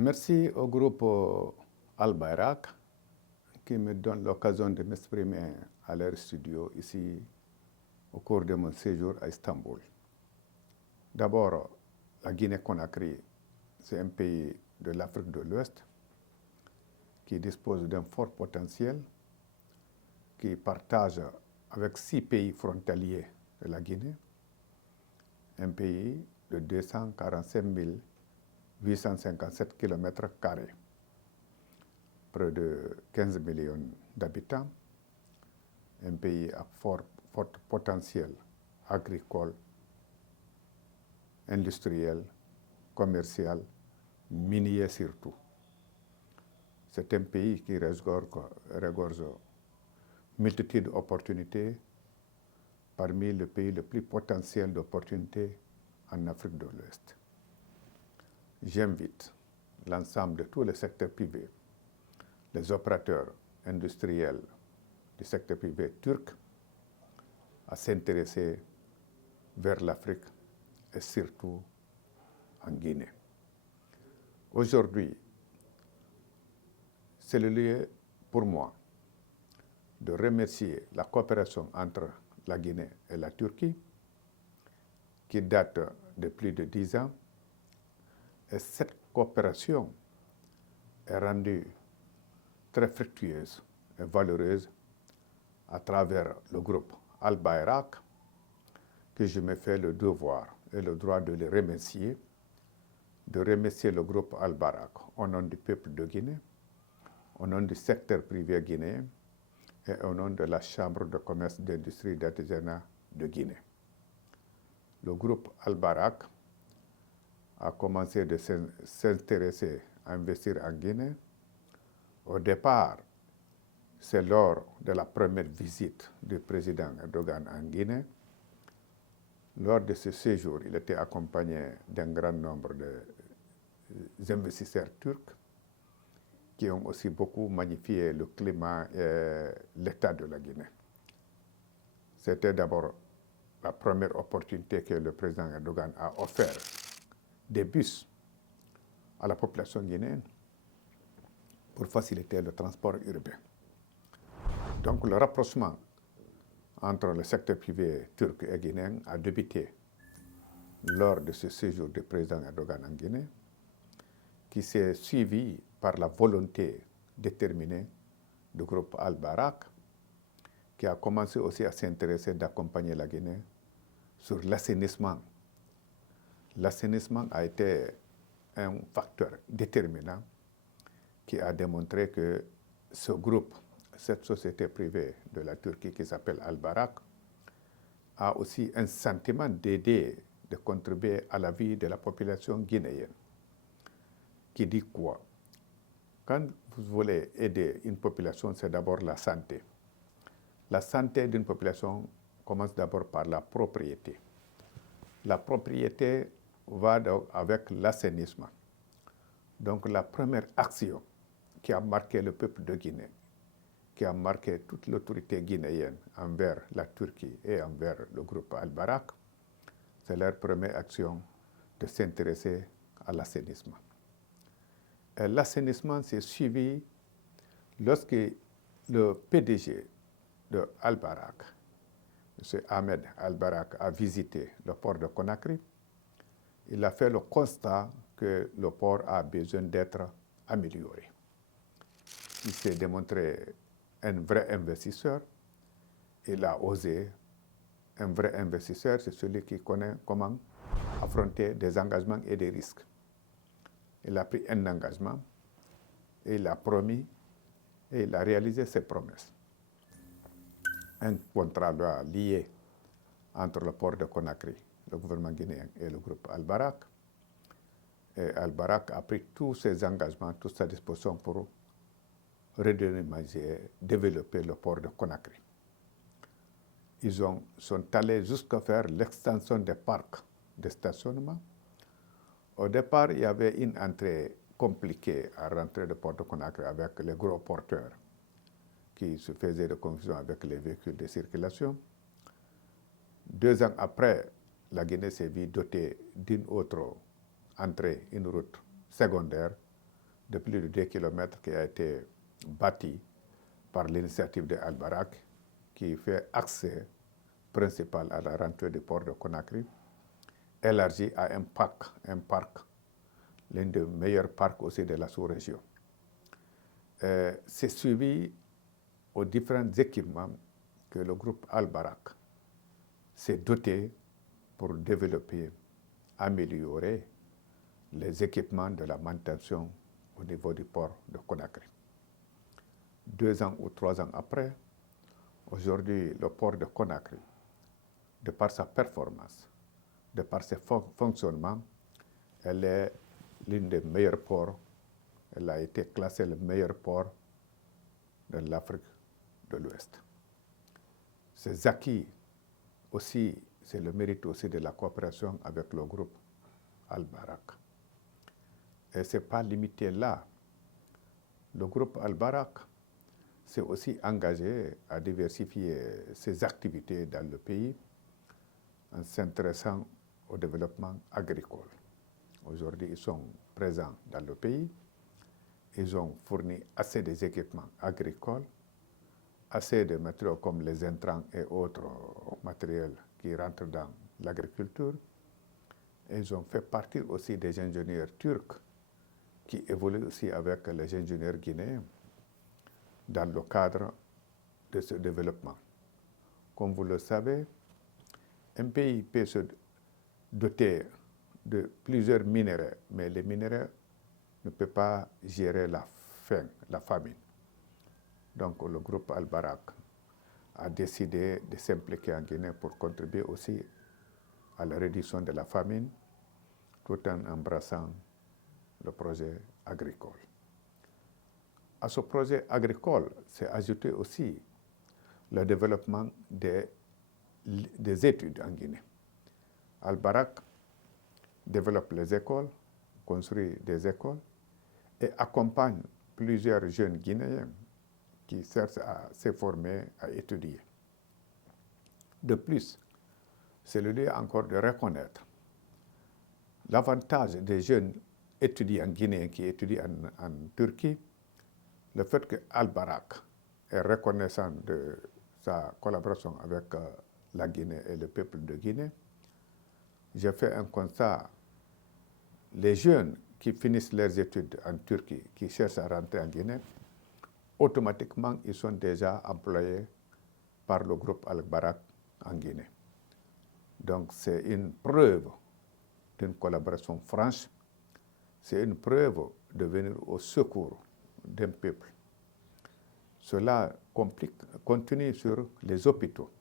Merci au groupe Al Bayrak qui me donne l'occasion de m'exprimer à leur studio ici au cours de mon séjour à Istanbul. D'abord, la Guinée-Conakry, c'est un pays de l'Afrique de l'Ouest qui dispose d'un fort potentiel, qui partage avec 6 pays frontaliers de la Guinée, un pays de 245 857 km², près de 15 millions d'habitants, un pays à fort potentiel agricole, industriel, commercial, minier surtout. C'est un pays qui regorge multitude d'opportunités, parmi les pays les plus potentiels d'opportunités en Afrique de l'Ouest. J'invite l'ensemble de tous les secteurs privés, les opérateurs industriels du secteur privé turc, à s'intéresser vers l'Afrique et surtout en Guinée. Aujourd'hui, c'est le lieu pour moi de remercier la coopération entre la Guinée et la Turquie, qui date de plus de 10 ans. Et cette coopération est rendue très fructueuse et valeureuse à travers le groupe Al Bayrak, que je me fais le devoir et le droit de les remercier, le groupe Al Bayrak au nom du peuple de Guinée, au nom du secteur privé guinéen et au nom de la Chambre de commerce, d'industrie et d'artisanat de Guinée. Le groupe Al Bayrak a commencé de s'intéresser à investir en Guinée. Au départ, c'est lors de la première visite du président Erdogan en Guinée. Lors de ce séjour, il était accompagné d'un grand nombre d'investisseurs turcs qui ont aussi beaucoup magnifié le climat et l'état de la Guinée. C'était d'abord la première opportunité que le président Erdogan a offert des bus à la population guinéenne pour faciliter le transport urbain. Donc le rapprochement entre le secteur privé turc et guinéen a débuté lors de ce séjour du président Erdogan en Guinée, qui s'est suivi par la volonté déterminée du groupe Al Bayrak, qui a commencé aussi à s'intéresser d'accompagner la Guinée sur l'assainissement. L'assainissement a été un facteur déterminant qui a démontré que ce groupe, cette société privée de la Turquie qui s'appelle Al Bayrak, a aussi un sentiment d'aider, de contribuer à la vie de la population guinéenne. Qui dit quoi? Quand vous voulez aider une population, c'est d'abord la santé. La santé d'une population commence d'abord par la propriété. La propriété va donc avec l'assainissement. Donc la première action qui a marqué le peuple de Guinée, qui a marqué toute l'autorité guinéenne envers la Turquie et envers le groupe Al Bayrak, c'est leur première action de s'intéresser à l'assainissement. Et l'assainissement s'est suivi lorsque le PDG de Al Bayrak, M. Ahmed Al Bayrak, a visité le port de Conakry. Il a fait le constat que le port a besoin d'être amélioré. Il s'est démontré un vrai investisseur. Il a osé. Un vrai investisseur, c'est celui qui connaît comment affronter des engagements et des risques. Il a pris un engagement, et il a promis, et il a réalisé ses promesses. Un contrat doit lier entre le port de Conakry, le gouvernement guinéen et le groupe Al Bayrak. Et Al Bayrak a pris tous ses engagements, toute sa disposition pour redynamiser, développer le port de Conakry. Ils sont allés jusqu'à faire l'extension des parcs de stationnement. Au départ, il y avait une entrée compliquée à rentrer du port de Conakry avec les gros porteurs qui se faisaient de confusion avec les véhicules de circulation. 2 ans après, la Guinée s'est vue dotée d'une autre entrée, une route secondaire de plus de 2 km qui a été bâti par l'initiative de Al-Barak, qui fait accès principal à la rentrée du port de Conakry, élargi à un parc, l'un des meilleurs parcs aussi de la sous-région. C'est suivi aux différents équipements que le groupe Al-Barak s'est doté pour développer, améliorer les équipements de la manutention au niveau du port de Conakry. 2 ans ou 3 ans après, aujourd'hui, le port de Conakry, de par sa performance, de par ses fonctionnements, elle est l'une des meilleurs ports. Elle a été classée le meilleur port de l'Afrique de l'Ouest. Ces acquis aussi, c'est le mérite aussi de la coopération avec le groupe Al-Barak. Et ce n'est pas limité là. Le groupe Al-Barak s'est aussi engagé à diversifier ses activités dans le pays en s'intéressant au développement agricole. Aujourd'hui, ils sont présents dans le pays. Ils ont fourni assez d'équipements agricoles, assez de matériaux comme les intrants et autres matériels qui rentrent dans l'agriculture. Ils ont fait partie aussi des ingénieurs turcs qui évoluent aussi avec les ingénieurs guinéens dans le cadre de ce développement. Comme vous le savez, un pays peut se doter de plusieurs minéraux, mais les minéraux ne peuvent pas gérer la faim, la famine. Donc le groupe Al-Barak a décidé de s'impliquer en Guinée pour contribuer aussi à la réduction de la famine, tout en embrassant le projet agricole. À ce projet agricole s'est ajouté aussi le développement des études en Guinée. Al-Barak développe les écoles, construit des écoles et accompagne plusieurs jeunes Guinéens qui cherchent à se former, à étudier. De plus, c'est le lieu encore de reconnaître l'avantage des jeunes étudiants guinéens qui étudient en Turquie, le fait que Al-Barak est reconnaissant de sa collaboration avec la Guinée et le peuple de Guinée. J'ai fait un constat, les jeunes qui finissent leurs études en Turquie, qui cherchent à rentrer en Guinée, automatiquement, ils sont déjà employés par le groupe Al-Barak en Guinée. Donc, c'est une preuve d'une collaboration franche, c'est une preuve de venir au secours d'un peuple. Cela continue sur les hôpitaux.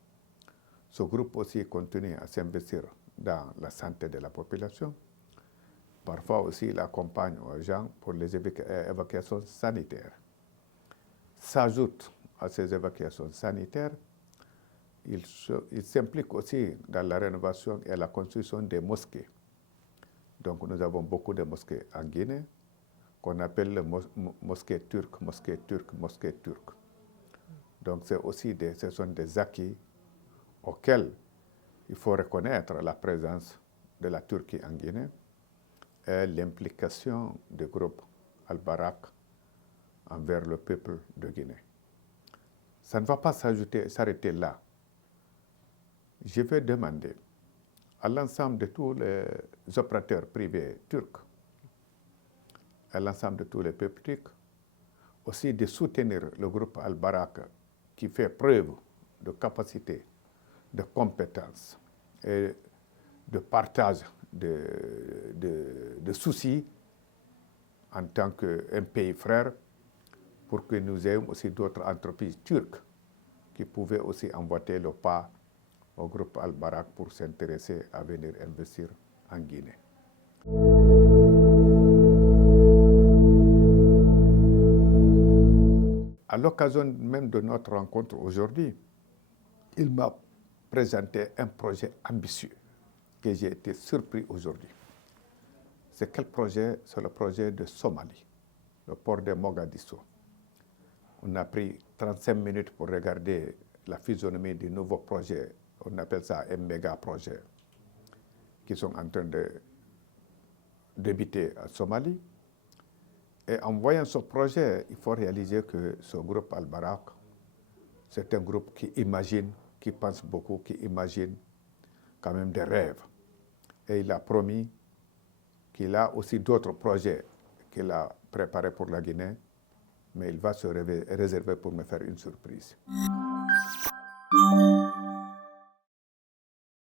Ce groupe aussi continue à s'investir dans la santé de la population. Parfois aussi, il accompagne aux gens pour les évacuations sanitaires. S'ajoute à ces évacuations sanitaires, il s'implique aussi dans la rénovation et la construction des mosquées. Donc nous avons beaucoup de mosquées en Guinée, qu'on appelle les mosquées turques, mosquées turques, mosquées turques. Donc ce sont des acquis auxquels il faut reconnaître la présence de la Turquie en Guinée et l'implication du groupe Al-Barak envers le peuple de Guinée. Ça ne va pas s'arrêter là. Je vais demander à l'ensemble de tous les opérateurs privés turcs, à l'ensemble de tous les peuples turcs, aussi de soutenir le groupe Al-Barak qui fait preuve de capacité, de compétence et de partage de soucis en tant qu'un pays frère, pour que nous ayons aussi d'autres entreprises turques qui pouvaient aussi emboîter le pas au groupe Al-Barak pour s'intéresser à venir investir en Guinée. À l'occasion même de notre rencontre aujourd'hui, il m'a présenté un projet ambitieux que j'ai été surpris aujourd'hui. C'est quel projet? C'est le projet de Somalie, le port de Mogadiscio. On a pris 35 minutes pour regarder la physionomie du nouveau projet. On appelle ça un méga projet qui sont en train de débuter en Somalie. Et en voyant ce projet, il faut réaliser que ce groupe Al-Barak, c'est un groupe qui imagine, qui pense beaucoup, qui imagine quand même des rêves. Et il a promis qu'il a aussi d'autres projets qu'il a préparés pour la Guinée, mais il va se réserver pour me faire une surprise.